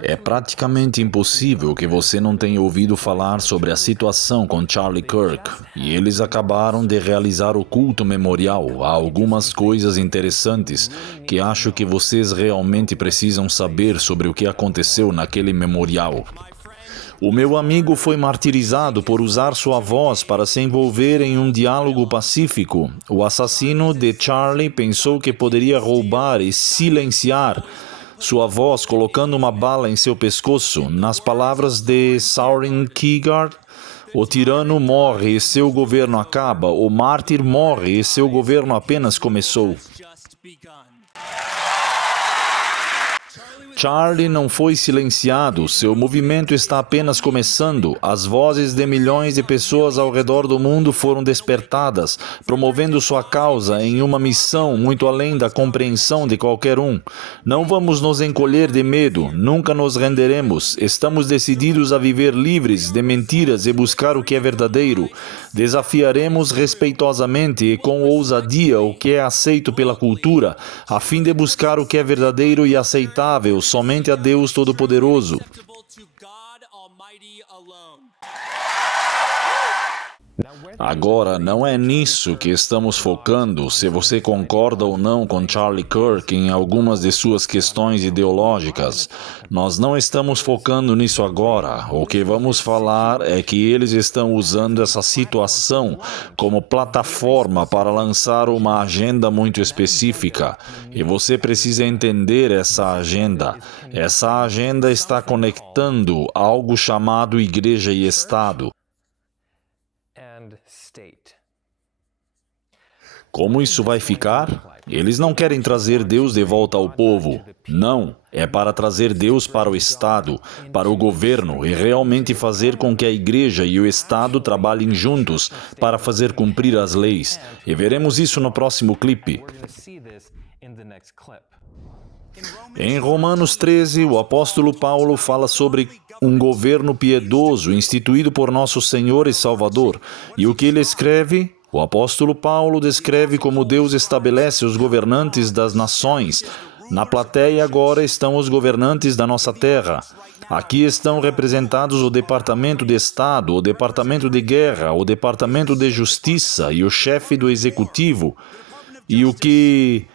É praticamente impossível que você não tenha ouvido falar sobre a situação com Charlie Kirk, e eles acabaram de realizar o culto memorial. Há algumas coisas interessantes que acho que vocês realmente precisam saber sobre o que aconteceu naquele memorial. O meu amigo foi martirizado por usar sua voz para se envolver em um diálogo pacífico. O assassino de Charlie pensou que poderia roubar e silenciar sua voz colocando uma bala em seu pescoço. Nas palavras de Saurin Kierkegaard, o tirano morre e seu governo acaba. O mártir morre e seu governo apenas começou. Charlie não foi silenciado, seu movimento está apenas começando. As vozes de milhões de pessoas ao redor do mundo foram despertadas, promovendo sua causa em uma missão muito além da compreensão de qualquer um. Não vamos nos encolher de medo, nunca nos renderemos. Estamos decididos a viver livres de mentiras e buscar o que é verdadeiro. Desafiaremos respeitosamente e com ousadia o que é aceito pela cultura, a fim de buscar o que é verdadeiro e aceitável somente a Deus Todo-Poderoso. Agora, não é nisso que estamos focando, se você concorda ou não com Charlie Kirk em algumas de suas questões ideológicas. Nós não estamos focando nisso agora. O que vamos falar é que eles estão usando essa situação como plataforma para lançar uma agenda muito específica. E você precisa entender essa agenda. Essa agenda está conectando algo chamado Igreja e Estado. Como isso vai ficar? Eles não querem trazer Deus de volta ao povo. Não, é para trazer Deus para o Estado, para o governo e realmente fazer com que a Igreja e o Estado trabalhem juntos para fazer cumprir as leis. E veremos isso no próximo clipe. Em Romanos 13, o apóstolo Paulo fala sobre um governo piedoso instituído por nosso Senhor e Salvador. E o que ele escreve? O apóstolo Paulo descreve como Deus estabelece os governantes das nações. Na plateia agora estão os governantes da nossa terra. Aqui estão representados o Departamento de Estado, o Departamento de Guerra, o Departamento de Justiça e o chefe do Executivo. E o que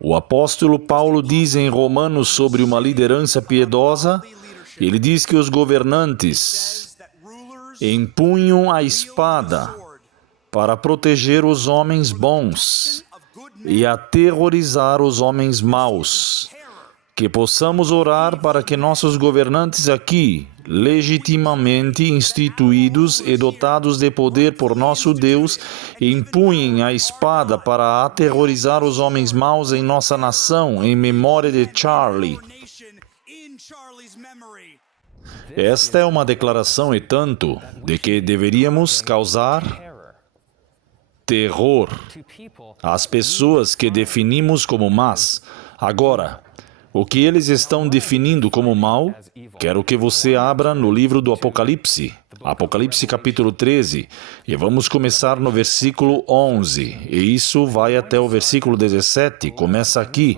o apóstolo Paulo diz em Romanos sobre uma liderança piedosa? Ele diz que os governantes empunham a espada para proteger os homens bons e aterrorizar os homens maus. Que possamos orar para que nossos governantes aqui, legitimamente instituídos e dotados de poder por nosso Deus, empunhem a espada para aterrorizar os homens maus em nossa nação, em memória de Charlie. Esta é uma declaração e tanto de que deveríamos causar terror às pessoas que definimos como más. Agora, o que eles estão definindo como mal, quero que você abra no livro do Apocalipse, Apocalipse capítulo 13, e vamos começar no versículo 11, e isso vai até o versículo 17, começa aqui.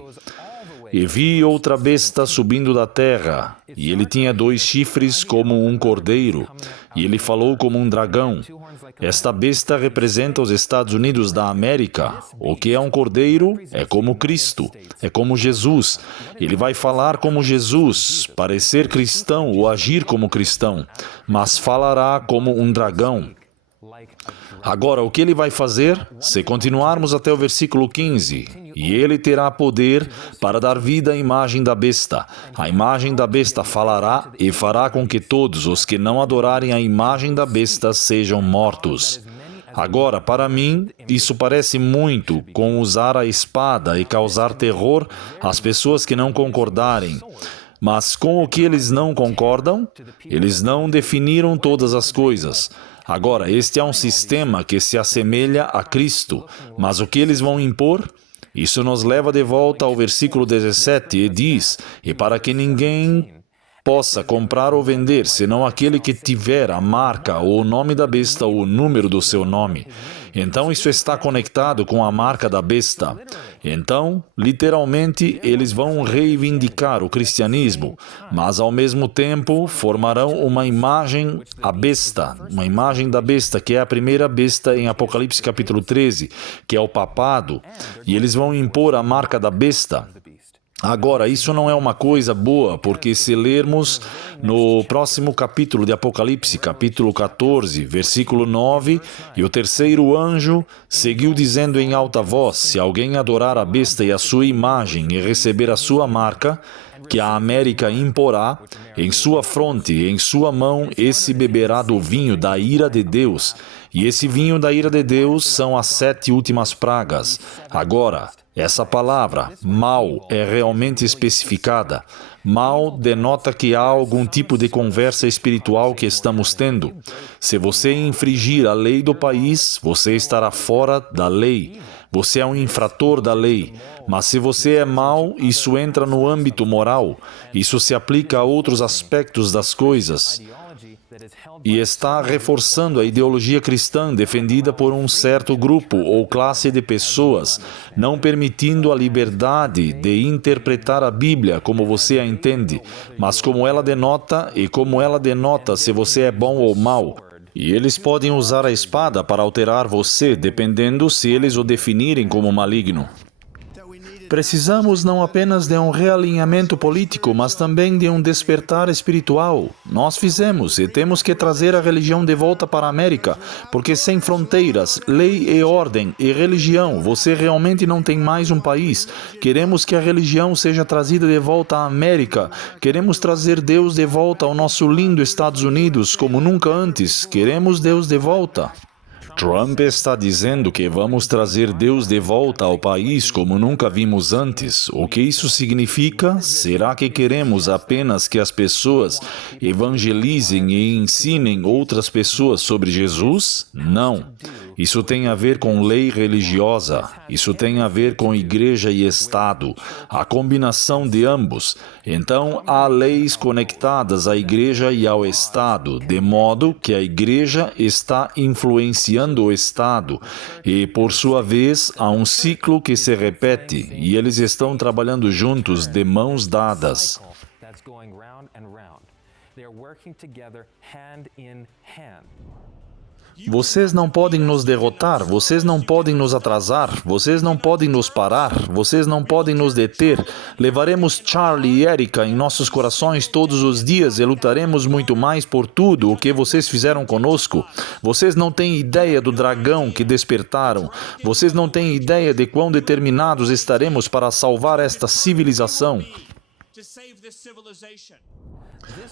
E vi outra besta subindo da terra, e ele tinha 2 chifres como um cordeiro, e ele falou como um dragão. Esta besta representa os Estados Unidos da América. O que é um cordeiro? É como Cristo, é como Jesus. Ele vai falar como Jesus, parecer cristão ou agir como cristão, mas falará como um dragão. Agora, o que ele vai fazer? Se continuarmos até o versículo 15, e ele terá poder para dar vida à imagem da besta. A imagem da besta falará e fará com que todos os que não adorarem a imagem da besta sejam mortos. Agora, para mim, isso parece muito com usar a espada e causar terror às pessoas que não concordarem. Mas com o que eles não concordam, eles não definiram todas as coisas. Agora, este é um sistema que se assemelha a Cristo, mas o que eles vão impor? Isso nos leva de volta ao versículo 17 e diz: e para que ninguém possa comprar ou vender, senão aquele que tiver a marca ou o nome da besta ou o número do seu nome. Então, isso está conectado com a marca da besta. Então, literalmente, eles vão reivindicar o cristianismo, mas ao mesmo tempo formarão uma imagem, a besta, uma imagem da besta, que é a primeira besta em Apocalipse capítulo 13, que é o papado, e eles vão impor a marca da besta. Agora, isso não é uma coisa boa, porque se lermos no próximo capítulo de Apocalipse, capítulo 14, versículo 9, e o terceiro anjo seguiu dizendo em alta voz: se alguém adorar a besta e a sua imagem e receber a sua marca, que a América imporá, em sua fronte e em sua mão, esse beberá do vinho da ira de Deus. E esse vinho da ira de Deus são as 7 últimas pragas. Agora, essa palavra, mal, é realmente especificada. Mal denota que há algum tipo de conversa espiritual que estamos tendo. Se você infringir a lei do país, você estará fora da lei. Você é um infrator da lei. Mas se você é mau, isso entra no âmbito moral. Isso se aplica a outros aspectos das coisas. E está reforçando a ideologia cristã defendida por um certo grupo ou classe de pessoas, não permitindo a liberdade de interpretar a Bíblia como você a entende, mas como ela denota e como ela denota se você é bom ou mau. E eles podem usar a espada para alterar você, dependendo se eles o definirem como maligno. Precisamos não apenas de um realinhamento político, mas também de um despertar espiritual. Nós fizemos e temos que trazer a religião de volta para a América, porque sem fronteiras, lei e ordem e religião, você realmente não tem mais um país. Queremos que a religião seja trazida de volta à América. Queremos trazer Deus de volta ao nosso lindo Estados Unidos, como nunca antes. Queremos Deus de volta. Trump está dizendo que vamos trazer Deus de volta ao país como nunca vimos antes. O que isso significa? Será que queremos apenas que as pessoas evangelizem e ensinem outras pessoas sobre Jesus? Não. Isso tem a ver com lei religiosa. Isso tem a ver com igreja e Estado. A combinação de ambos. Então, há leis conectadas à igreja e ao Estado, de modo que a igreja está influenciando o Estado. E, por sua vez, há um ciclo que se repete, e eles estão trabalhando juntos, de mãos dadas. Vocês não podem nos derrotar, vocês não podem nos atrasar, vocês não podem nos parar, vocês não podem nos deter. Levaremos Charlie e Erika em nossos corações todos os dias e lutaremos muito mais por tudo o que vocês fizeram conosco. Vocês não têm ideia do dragão que despertaram. Vocês não têm ideia de quão determinados estaremos para salvar esta civilização.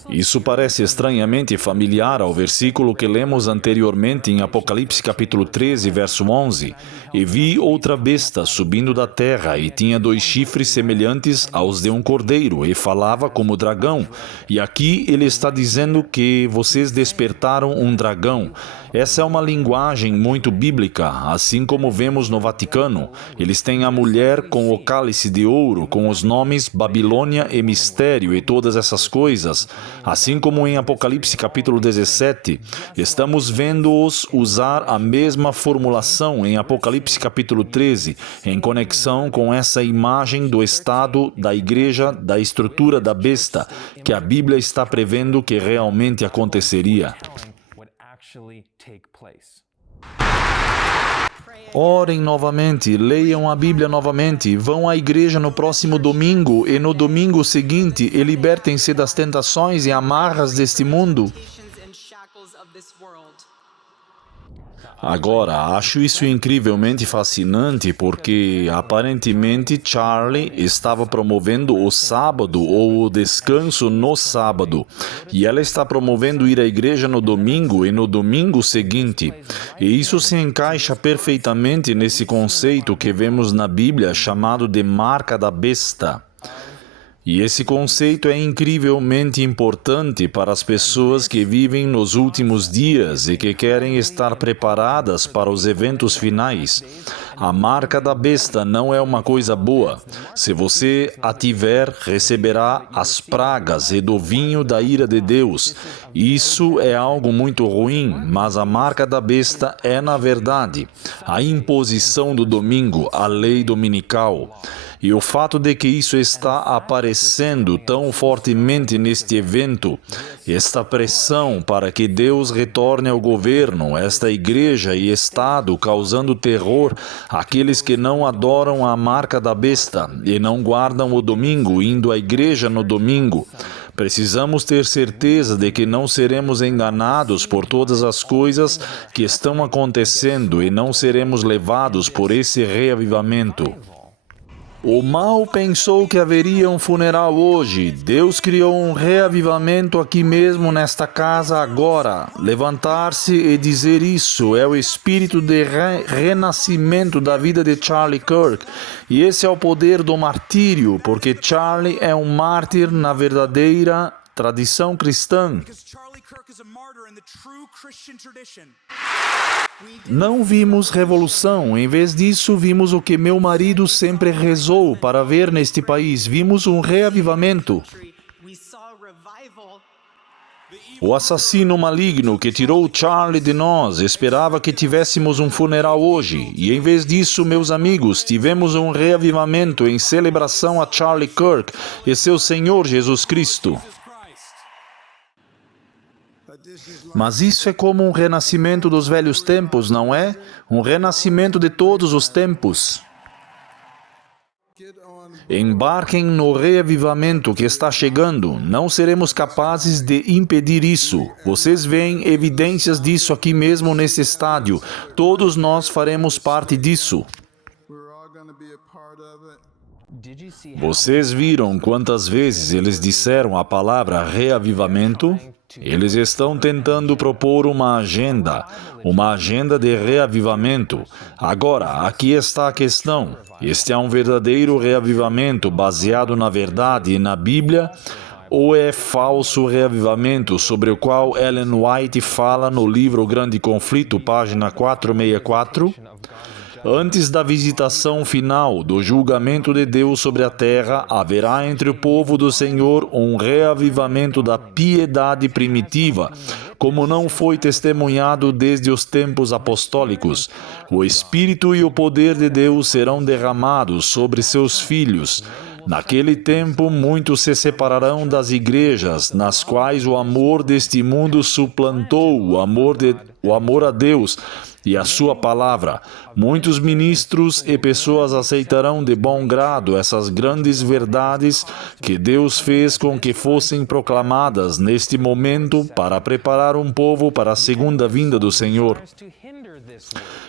Isso parece estranhamente familiar ao versículo que lemos anteriormente em Apocalipse capítulo 13, verso 11. E vi outra besta subindo da terra, e tinha 2 chifres semelhantes aos de um cordeiro, e falava como dragão. E aqui ele está dizendo que vocês despertaram um dragão. Essa é uma linguagem muito bíblica, assim como vemos no Vaticano. Eles têm a mulher com o cálice de ouro, com os nomes Babilônia e Mistério e todas essas coisas. Assim como em Apocalipse capítulo 17, estamos vendo-os usar a mesma formulação em Apocalipse capítulo 13, em conexão com essa imagem do estado da igreja, da estrutura da besta, que a Bíblia está prevendo que realmente aconteceria. Orem novamente, leiam a Bíblia novamente, vão à igreja no próximo domingo e no domingo seguinte e libertem-se das tentações e amarras deste mundo. Agora, acho isso incrivelmente fascinante porque, aparentemente, Charlie estava promovendo o sábado ou o descanso no sábado. E ela está promovendo ir à igreja no domingo e no domingo seguinte. E isso se encaixa perfeitamente nesse conceito que vemos na Bíblia chamado de marca da besta. E esse conceito é incrivelmente importante para as pessoas que vivem nos últimos dias e que querem estar preparadas para os eventos finais. A marca da besta não é uma coisa boa. Se você a tiver, receberá as pragas e do vinho da ira de Deus. Isso é algo muito ruim, mas a marca da besta é, na verdade, a imposição do domingo, a lei dominical. E o fato de que isso está aparecendo tão fortemente neste evento, esta pressão para que Deus retorne ao governo, esta igreja e Estado causando terror àqueles que não adoram a marca da besta e não guardam o domingo, indo à igreja no domingo. Precisamos ter certeza de que não seremos enganados por todas as coisas que estão acontecendo e não seremos levados por esse reavivamento. O mal pensou que haveria um funeral hoje. Deus criou um reavivamento aqui mesmo nesta casa agora. Levantar-se e dizer isso é o espírito de renascimento da vida de Charlie Kirk. E esse é o poder do martírio, porque Charlie é um mártir na verdadeira tradição cristã. Não vimos revolução, em vez disso vimos o que meu marido sempre rezou para ver neste país, vimos um reavivamento. O assassino maligno que tirou Charlie de nós esperava que tivéssemos um funeral hoje, e em vez disso, meus amigos, tivemos um reavivamento em celebração a Charlie Kirk e seu Senhor Jesus Cristo. Mas isso é como um renascimento dos velhos tempos, não é? Um renascimento de todos os tempos. Embarquem no reavivamento que está chegando. Não seremos capazes de impedir isso. Vocês veem evidências disso aqui mesmo nesse estádio. Todos nós faremos parte disso. Vocês viram quantas vezes eles disseram a palavra reavivamento? Eles estão tentando propor uma agenda de reavivamento. Agora, aqui está a questão. Este é um verdadeiro reavivamento baseado na verdade e na Bíblia, ou é falso reavivamento sobre o qual Ellen White fala no livro O Grande Conflito, página 464? Antes da visitação final do julgamento de Deus sobre a terra, haverá entre o povo do Senhor um reavivamento da piedade primitiva, como não foi testemunhado desde os tempos apostólicos. O Espírito e o poder de Deus serão derramados sobre seus filhos. Naquele tempo, muitos se separarão das igrejas, nas quais o amor deste mundo suplantou o amor a Deus e a sua palavra. Muitos ministros e pessoas aceitarão de bom grado essas grandes verdades que Deus fez com que fossem proclamadas neste momento para preparar um povo para a segunda vinda do Senhor.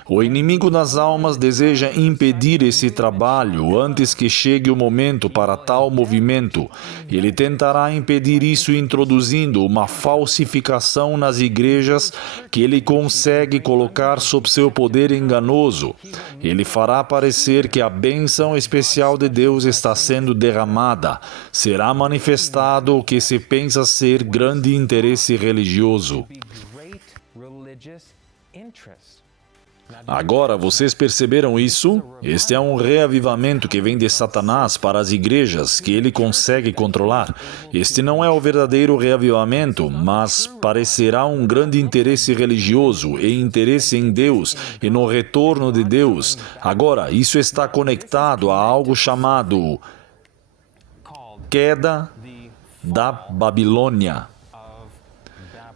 O inimigo das almas deseja impedir esse trabalho antes que chegue o momento para tal movimento. Ele tentará impedir isso introduzindo uma falsificação nas igrejas que ele consegue colocar sob seu poder enganoso. Ele fará parecer que a bênção especial de Deus está sendo derramada. Será manifestado o que se pensa ser grande interesse religioso. Agora, vocês perceberam isso? Este é um reavivamento que vem de Satanás para as igrejas, que ele consegue controlar. Este não é o verdadeiro reavivamento, mas parecerá um grande interesse religioso e interesse em Deus e no retorno de Deus. Agora, isso está conectado a algo chamado queda da Babilônia.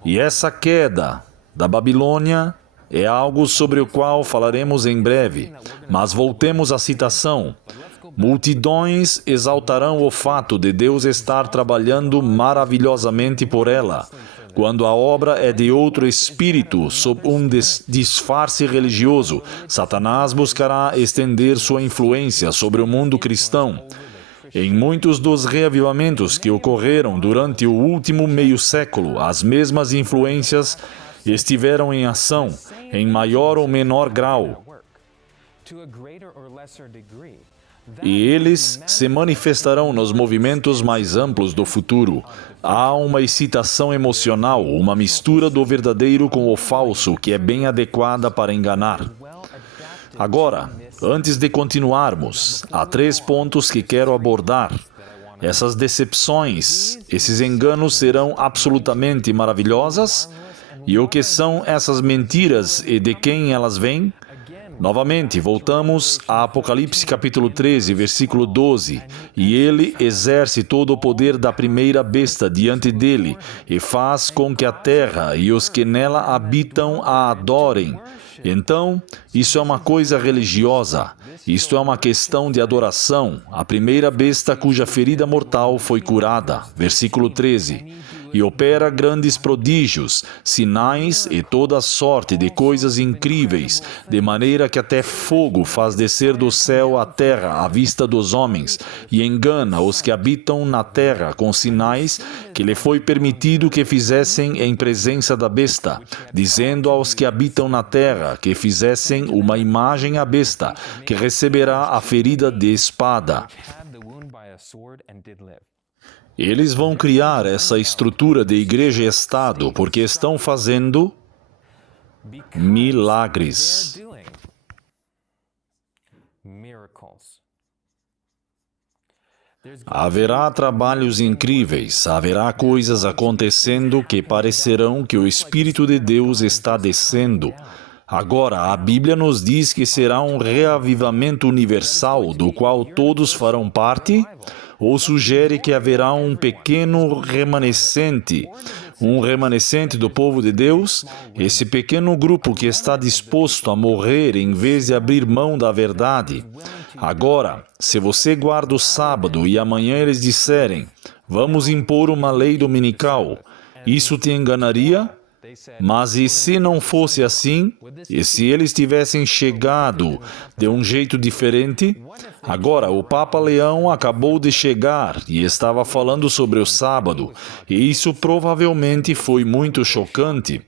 E essa queda da Babilônia é algo sobre o qual falaremos em breve, mas voltemos à citação. Multidões exaltarão o fato de Deus estar trabalhando maravilhosamente por ela, quando a obra é de outro espírito, sob um disfarce religioso. Satanás buscará estender sua influência sobre o mundo cristão. Em muitos dos reavivamentos que ocorreram durante o último meio século, as mesmas influências estiveram em ação, em maior ou menor grau. E eles se manifestarão nos movimentos mais amplos do futuro. Há uma excitação emocional, uma mistura do verdadeiro com o falso, que é bem adequada para enganar. Agora, antes de continuarmos, há 3 pontos que quero abordar. Essas decepções, esses enganos serão absolutamente maravilhosas? E o que são essas mentiras e de quem elas vêm? Novamente, voltamos a Apocalipse capítulo 13, versículo 12. E ele exerce todo o poder da primeira besta diante dele, e faz com que a terra e os que nela habitam a adorem. Então, isso é uma coisa religiosa. Isto é uma questão de adoração. A primeira besta cuja ferida mortal foi curada. Versículo 13. E opera grandes prodígios, sinais e toda sorte de coisas incríveis, de maneira que até fogo faz descer do céu à terra à vista dos homens, e engana os que habitam na terra com sinais que lhe foi permitido que fizessem em presença da besta, dizendo aos que habitam na terra que fizessem uma imagem à besta, que receberá a ferida de espada. Eles vão criar essa estrutura de igreja e Estado porque estão fazendo milagres. Haverá trabalhos incríveis, haverá coisas acontecendo que parecerão que o Espírito de Deus está descendo. Agora, a Bíblia nos diz que será um reavivamento universal, do qual todos farão parte, ou sugere que haverá um pequeno remanescente, do povo de Deus, esse pequeno grupo que está disposto a morrer em vez de abrir mão da verdade. Agora, se você guarda o sábado e amanhã eles disserem, vamos impor uma lei dominical, isso te enganaria? Mas e se não fosse assim? E se eles tivessem chegado de um jeito diferente? Agora, o Papa Leão acabou de chegar e estava falando sobre o sábado, e isso provavelmente foi muito chocante.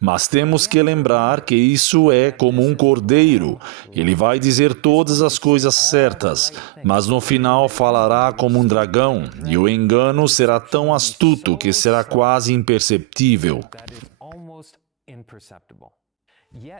Mas temos que lembrar que isso é como um cordeiro. Ele vai dizer todas as coisas certas, mas no final falará como um dragão, e o engano será tão astuto que será quase imperceptível.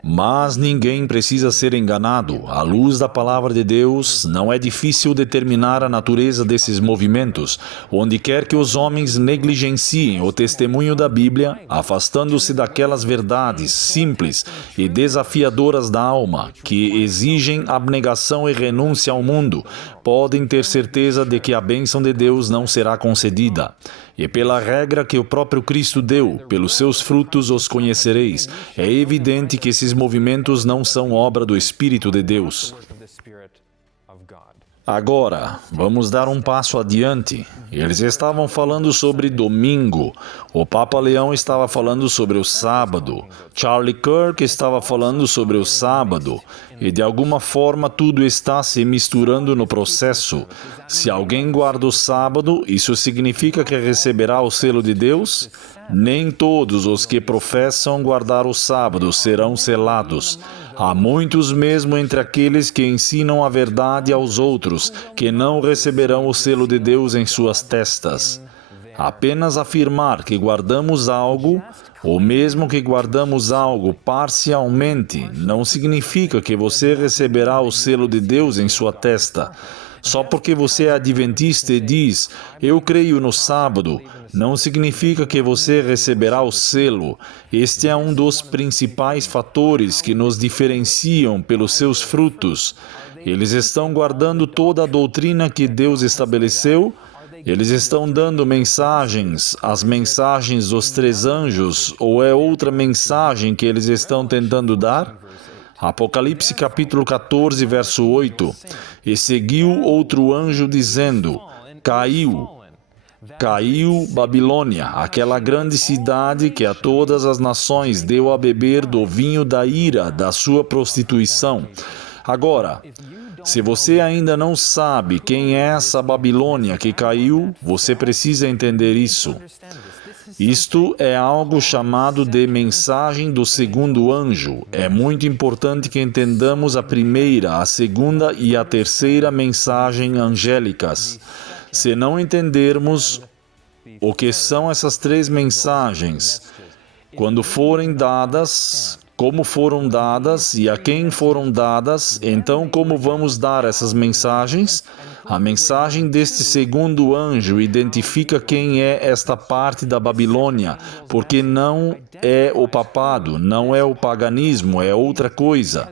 Mas ninguém precisa ser enganado. À luz da palavra de Deus, não é difícil determinar a natureza desses movimentos, onde quer que os homens negligenciem o testemunho da Bíblia, afastando-se daquelas verdades simples e desafiadoras da alma, que exigem abnegação e renúncia ao mundo, podem ter certeza de que a bênção de Deus não será concedida. E pela regra que o próprio Cristo deu, pelos seus frutos os conhecereis, é evidente que esses movimentos não são obra do Espírito de Deus. Agora, vamos dar um passo adiante. Eles estavam falando sobre domingo. O Papa Leão estava falando sobre o sábado. Charlie Kirk estava falando sobre o sábado. E de alguma forma tudo está se misturando no processo. Se alguém guarda o sábado, isso significa que receberá o selo de Deus? Nem todos os que professam guardar o sábado serão selados. Há muitos mesmo entre aqueles que ensinam a verdade aos outros, que não receberão o selo de Deus em suas testas. Apenas afirmar que guardamos algo, ou mesmo que guardamos algo parcialmente, não significa que você receberá o selo de Deus em sua testa. Só porque você é adventista e diz, eu creio no sábado, não significa que você receberá o selo. Este é um dos principais fatores que nos diferenciam pelos seus frutos. Eles estão guardando toda a doutrina que Deus estabeleceu. Eles estão dando mensagens, as mensagens dos 3 anjos, ou é outra mensagem que eles estão tentando dar? Apocalipse capítulo 14, verso 8. E seguiu outro anjo dizendo, Caiu Babilônia, aquela grande cidade que a todas as nações deu a beber do vinho da ira da sua prostituição. Agora, se você ainda não sabe quem é essa Babilônia que caiu, você precisa entender isso. Isto é algo chamado de mensagem do segundo anjo. É muito importante que entendamos a primeira, a segunda e a terceira mensagem angélicas. Se não entendermos o que são essas 3 mensagens, quando forem dadas, como foram dadas e a quem foram dadas, então como vamos dar essas mensagens? A mensagem deste segundo anjo identifica quem é esta parte da Babilônia, porque não é o papado, não é o paganismo, é outra coisa.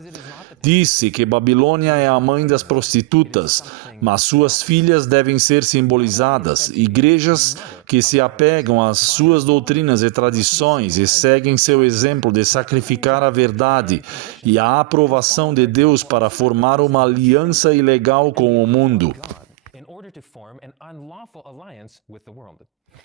Disse que Babilônia é a mãe das prostitutas, mas suas filhas devem ser simbolizadas, igrejas que se apegam às suas doutrinas e tradições e seguem seu exemplo de sacrificar a verdade e a aprovação de Deus para formar uma aliança ilegal com o mundo.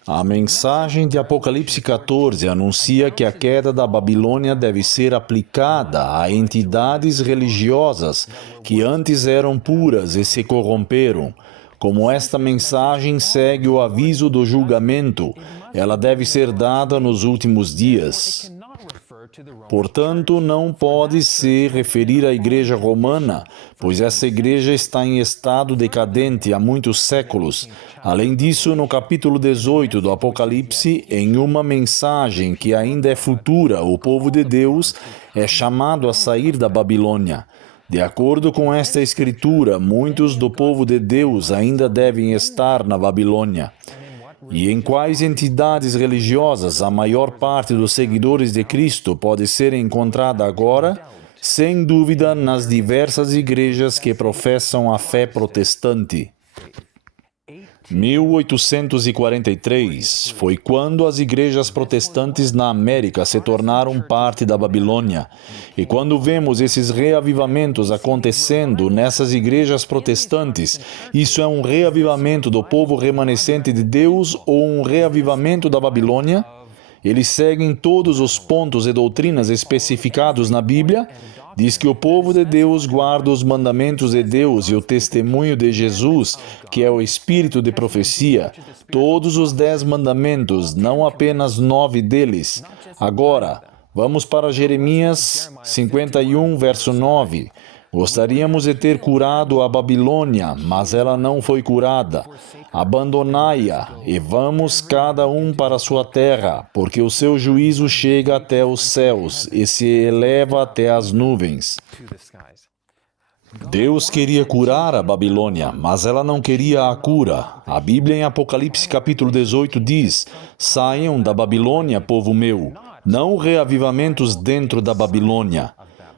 A mensagem de Apocalipse 14 anuncia que a queda da Babilônia deve ser aplicada a entidades religiosas que antes eram puras e se corromperam. Como esta mensagem segue o aviso do julgamento, ela deve ser dada nos últimos dias. Portanto, não pode se referir à Igreja Romana, pois essa igreja está em estado decadente há muitos séculos. Além disso, no capítulo 18 do Apocalipse, em uma mensagem que ainda é futura, o povo de Deus é chamado a sair da Babilônia. De acordo com esta escritura, muitos do povo de Deus ainda devem estar na Babilônia. E em quais entidades religiosas a maior parte dos seguidores de Cristo pode ser encontrada agora? Sem dúvida, nas diversas igrejas que professam a fé protestante. 1843 foi quando as igrejas protestantes na América se tornaram parte da Babilônia. E quando vemos esses reavivamentos acontecendo nessas igrejas protestantes, isso é um reavivamento do povo remanescente de Deus ou um reavivamento da Babilônia? Eles seguem todos os pontos e doutrinas especificados na Bíblia. Diz que o povo de Deus guarda os mandamentos de Deus e o testemunho de Jesus, que é o espírito de profecia, todos os 10 mandamentos, não apenas 9 deles. Agora, vamos para Jeremias 51, verso 9. Gostaríamos de ter curado a Babilônia, mas ela não foi curada. Abandonai-a e vamos cada um para sua terra, porque o seu juízo chega até os céus e se eleva até as nuvens. Deus queria curar a Babilônia, mas ela não queria a cura. A Bíblia em Apocalipse capítulo 18 diz: "Saiam da Babilônia, povo meu", não reavivamentos dentro da Babilônia.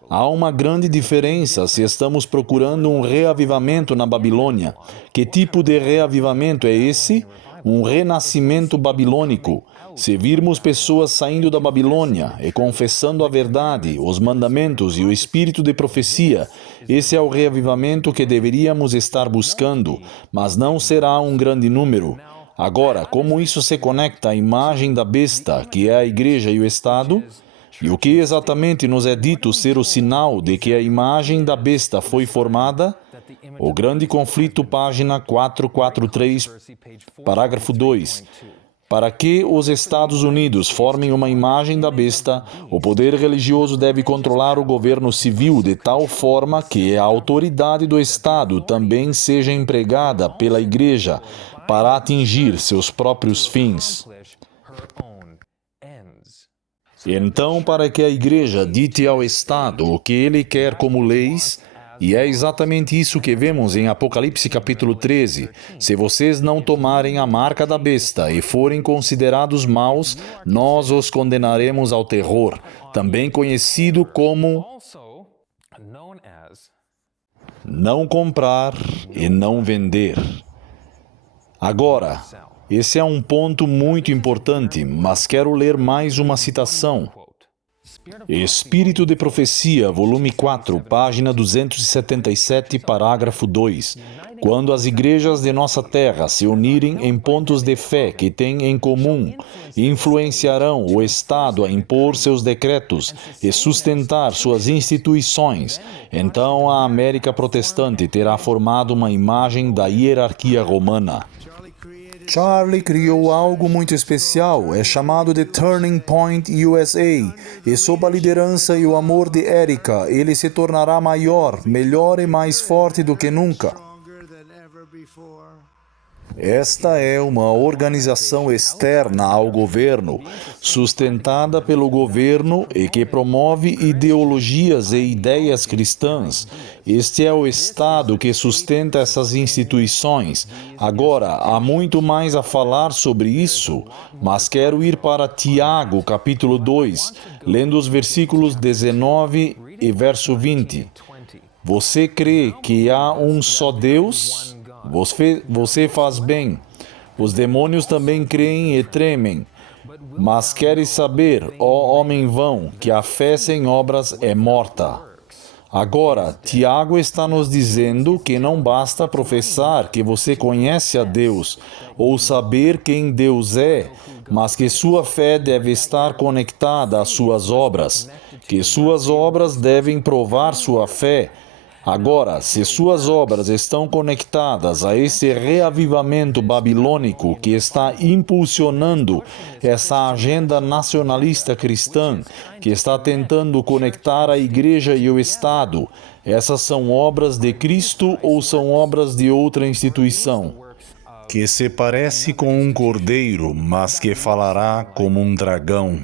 Há uma grande diferença se estamos procurando um reavivamento na Babilônia. Que tipo de reavivamento é esse? Um renascimento babilônico. Se virmos pessoas saindo da Babilônia e confessando a verdade, os mandamentos e o espírito de profecia, esse é o reavivamento que deveríamos estar buscando, mas não será um grande número. Agora, como isso se conecta à imagem da besta, que é a igreja e o Estado? E o que exatamente nos é dito ser o sinal de que a imagem da besta foi formada? O Grande Conflito, página 443, parágrafo 2. Para que os Estados Unidos formem uma imagem da besta, o poder religioso deve controlar o governo civil de tal forma que a autoridade do Estado também seja empregada pela Igreja para atingir seus próprios fins. Então, para que a Igreja dite ao Estado o que ele quer como leis, e é exatamente isso que vemos em Apocalipse capítulo 13, se vocês não tomarem a marca da besta e forem considerados maus, nós os condenaremos ao terror, também conhecido como não comprar e não vender. Agora, esse é um ponto muito importante, mas quero ler mais uma citação. Espírito de Profecia, volume 4, página 277, parágrafo 2. Quando as igrejas de nossa terra se unirem em pontos de fé que têm em comum, influenciarão o Estado a impor seus decretos e sustentar suas instituições, então a América protestante terá formado uma imagem da hierarquia romana. Charlie criou algo muito especial, é chamado de Turning Point USA, e sob a liderança e o amor de Erica, ele se tornará maior, melhor e mais forte do que nunca. Esta é uma organização externa ao governo, sustentada pelo governo e que promove ideologias e ideias cristãs. Este é o Estado que sustenta essas instituições. Agora, há muito mais a falar sobre isso, mas quero ir para Tiago, capítulo 2, lendo os versículos 19 e verso 20. Você crê que há um só Deus? Você faz bem. Os demônios também creem e tremem. Mas queres saber, ó homem vão, que a fé sem obras é morta. Agora, Tiago está nos dizendo que não basta professar que você conhece a Deus ou saber quem Deus é, mas que sua fé deve estar conectada às suas obras, que suas obras devem provar sua fé. Agora, se suas obras estão conectadas a esse reavivamento babilônico que está impulsionando essa agenda nacionalista cristã, que está tentando conectar a igreja e o Estado, essas são obras de Cristo ou são obras de outra instituição? Que se parece com um cordeiro, mas que falará como um dragão.